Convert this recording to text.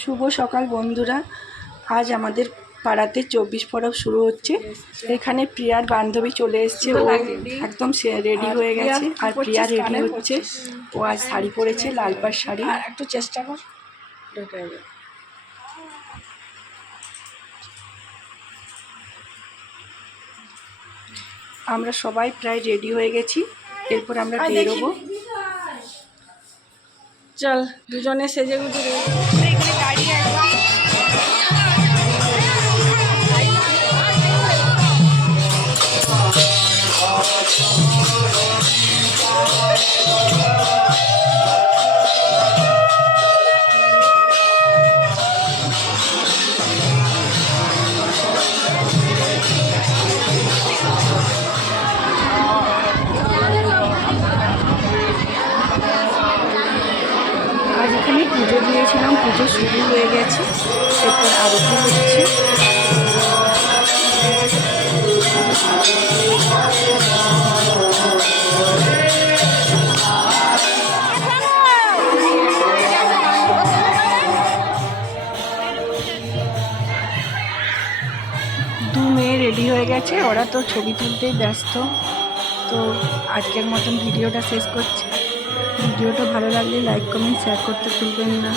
শুভ সকাল বন্ধুরা। আজ আমাদের পাড়াতে চব্বিশ পরব শুরু হচ্ছে। এখানে প্রিয়ার বান্ধবী চলে এসছে। ও একদম রেডি হয়ে গেছে। আর প্রিয়া রেডি হচ্ছে। ও আজ শাড়ি পরেছে লাল পাড় শাড়ি। আর একটু চেষ্টা কর। আমরা সবাই প্রায় রেডি হয়ে গেছি। এরপর আমরা। বেরোবো। চল দুজনে সেজে গুজে পুজো দিয়েছিলাম, পুজো শুরু হয়ে গেছে, এরপর আরতি হচ্ছে। দু মেয়ে রেডি হয়ে গেছে, ওরা তো ছবি তুলতেই ব্যস্ত। তো আজকের মতন ভিডিওটা শেষ করছি। ভিডিওটা ভালো লাগলে লাইক কমেন্ট শেয়ার করতে ভুলবেন না।